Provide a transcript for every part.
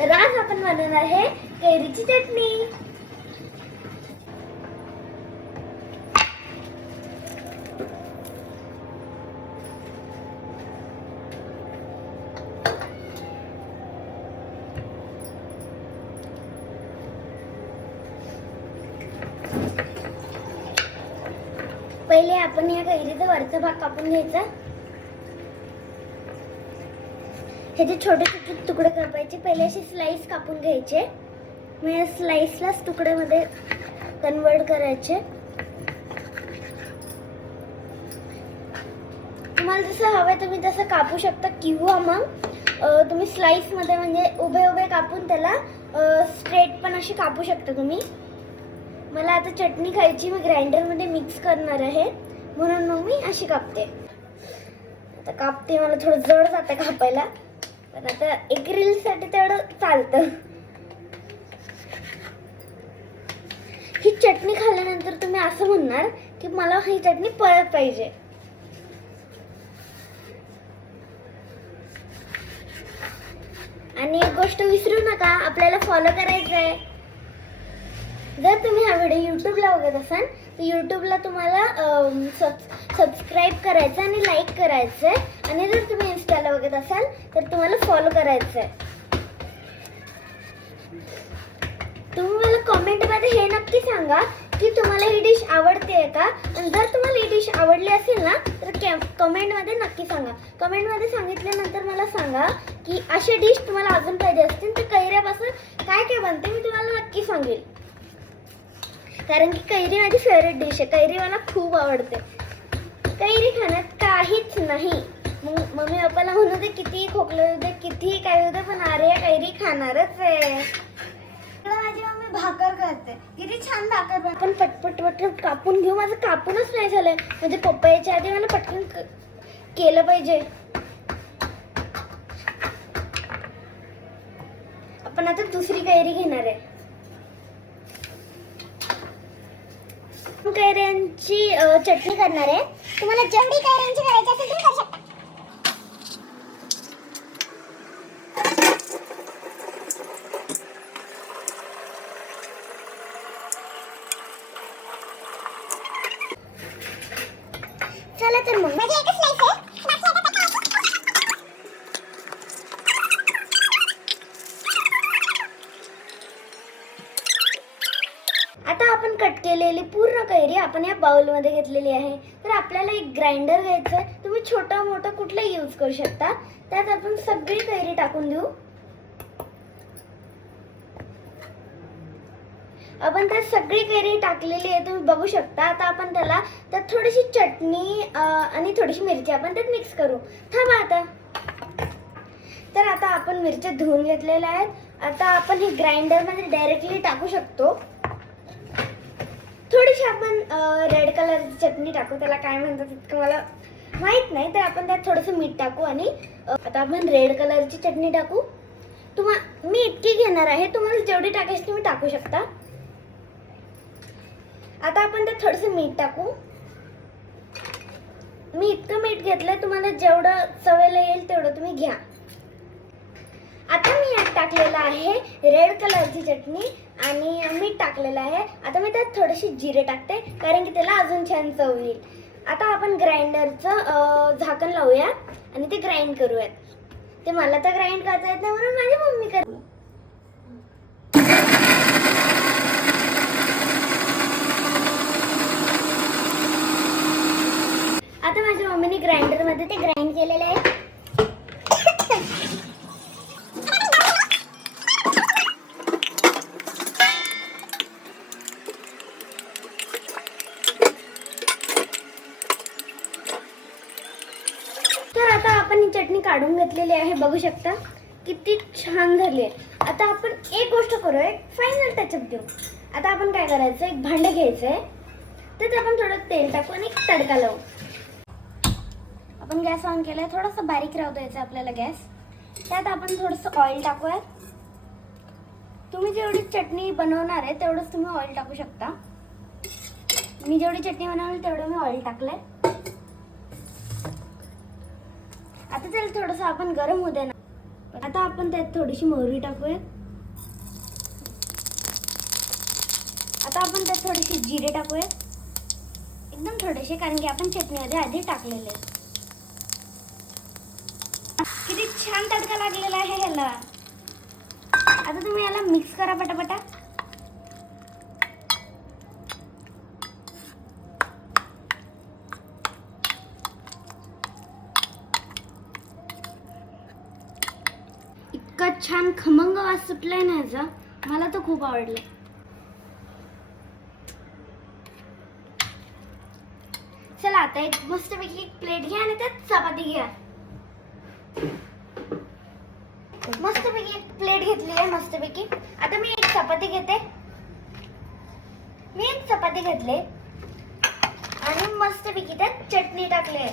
तर आज आपण बनवणार आहे कैरीची चटणी। पहिले आपण या कैरीचा वरचा भाग कापून घ्यायचा। ह्याचे छोटे छोटे तुकडे कापायचे। पहिले असे स्लाइस कापून घ्यायचे, मग या स्लाइसला तुकड्यामध्ये कन्वर्ट करायचे। तुम्हाला जसं हवं तुम्ही तसं कापू शकता, किंवा मग तुम्ही स्लाइस मध्ये म्हणजे उभे उभे कापून त्याला स्ट्रेट पण अशी कापू शकता तुम्ही। मला आता चटणी खायची, मी ग्राइंडर मध्ये मिक्स करणार आहे, म्हणून मग मी अशी कापते। आता कापते, मला थोडं जड जातं कापायला, पण आता एक रील साठी तेवढं चालतं। ही चटणी खाल्ल्यानंतर तुम्ही असं म्हणणार की मला ही चटणी परत पाहिजे। आणि एक गोष्ट विसरू नका, आपल्याला फॉलो करायचं आहे। जर तुम्ही हा व्हिडिओ यूट्यूबला बघत असाल तर यूट्यूबला तुम्हाला सबस्क्राईब करायचं आणि लाईक करायचं आहे, आणि जर तुम्ही इन्स्टाला बघत असाल तर तुम्हाला फॉलो करायचं आहे। तुम्ही मला कमेंटमध्ये हे नक्की सांगा की तुम्हाला ही डिश आवडते का, आणि जर तुम्हाला ही डिश आवडली असेल ना तर कमेंटमध्ये नक्की सांगा। कमेंटमध्ये सांगितल्यानंतर मला सांगा की अशी डिश तुम्हाला अजून पाहिजे असतील तर कैऱ्यापासून काय काय बनते मी तुम्हाला नक्की सांगेल, कारण की कैरी माझी फेवरेट डिश आहे। कैरी मला खूप आवडते। कैरी खाण्यात काहीच नाही। मम्मी पप्पाला म्हणू दे कितीही खोकलं होऊ दे, कितीही काय होऊ दे, पण अरे कैरी खाणारच आहे। माझी मम्मी भाकर करते, किती छान भाकर। आपण पटपट पटपट कापून घेऊ। माझं कापूनच नाही झालंय, म्हणजे पप्पा यायच्या आधी मला पटकन केलं पाहिजे। आपण आता दुसरी कैरी घेणार आहे। कैऱ्यांची चटणी करणार आहे। तुम्हाला जेवढी कैऱ्यांची करायची असेल तुम्ही करू शकता। चला तर मग माझी एकच स्लाइस आहे। आता आपण कट केलेली पूर्ण कैरी आपण या बाउल मध्ये घेतलेली आहे। तर आपल्याला एक ग्राइंडर घ्यायचं आहे, तुम्ही छोटा मोठा कुठलाही यूज करू शकता। त्यात आपण सगळी कैरी टाकून देऊ। आपण त्यात सगळी कैरी टाकलेली आहे, तुम्ही बघू शकता। आता आपण त्यात थोडीशी चटणी आणि थोडीशी मिरची आपण त्यात मिक्स करू। थांबा आता। तर आता आपण मिरच्या धुवून घेतलेल्या आहेत। आता आपण ही ग्राइंडर मध्ये डायरेक्टली टाकू शकतो। थोडीशी आपण रेड कलरची चटणी टाकू, त्याला काय म्हणतात इतकं मला माहित नाही। तर आपण त्यात थोडंसं मीठ टाकू, आणि आता आपण रेड कलरची चटणी टाकू। मी इतकी घेणार आहे, तुम्हाला जेवढी टाकायची तुम्ही टाकू शकता। आता आपण त्यात थोडंसं मीठ टाकू। मी इतकं मीठ घेतलंय, तुम्हाला जेवढं चवेला येईल तेवढं तुम्ही घ्या। आता मी यात टाकलेलं आहे रेड कलरची चटणी आणि मीठ टाकलेलं आहे। आता मी त्यात थोडेसे जिरे टाकते, कारण की त्याला अजून छान चव येईल। आता आपण ग्राइंडरचं झाकण लावूया आणि ते ग्राइंड करूयात। ते मला तर ग्राइंड करता येत नाही, म्हणून माझी मम्मी करते। आता माझ्या मम्मीने ग्राइंडर मध्ये ते ग्राइंड केलेले आहे। तर आता आपण ही चटणी काढून घेतलेली आहे, बघू शकता किती छान झाली आहे। आता आपण एक गोष्ट करूया, एक फायनल टचअप देऊ। आता आपण काय करायचं, एक भांडं घ्यायचंय, त्यात आपण थोडं तेल टाकू आणि तडका लावू। आपण गॅस ऑन केलाय, थोडासा बारीक राहू द्यायचा आपल्याला गॅस। त्यात आपण थोडंसं ऑइल टाकूया। तुम्ही जेवढी चटणी बनवणार आहे तेवढंच तुम्ही ऑइल टाकू शकता। मी जेवढी चटणी बनवली तेवढं मी ऑइल टाकलंय। आता त्याला थोडंसं आपण गरम होऊ देणार। आता आपण त्यात थोडीशी मोहरी टाकूया. आता आपण त्यात थोडीशी जिरे टाकूया, एकदम थोडेसे, कारण की आपण चटणीमध्ये आधी टाकलेले आहे. किती छान तडका लागलेला आहे ह्याला. आता तुम्ही याला मिक्स करा पटापटा. इतका छान खमंग वास सुटलाय ना याचा, मला तर खूप आवडलं. चला आता एक मस्तपैकी प्लेट घ्या आणि त्यात चपाती घ्या. मस्तपैकी एक प्लेट घेतली आहे मस्तपैकी. आता मी एक चपाती घेते. मी एक चपाती घेतले आणि मस्तपैकी त्यात चटणी टाकली.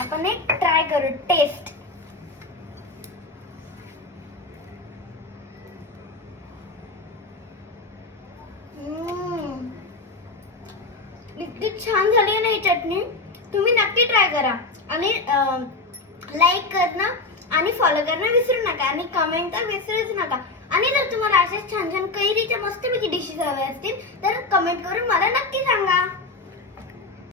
आपण एक ट्राय करू टेस्ट. इतकी छान झाली आहे ना ही चटणी. तुम्ही नक्की ट्राय करा आणि लाईक करणं आणि फॉलो करणं विसरू नका आणि कमेंट तर विसरूच नका. आणि जर तुम्हाला अशाच छान छान कैरीच्या मस्तपैकी डिशेस हवे असतील तर कमेंट करून मला नक्की सांगा.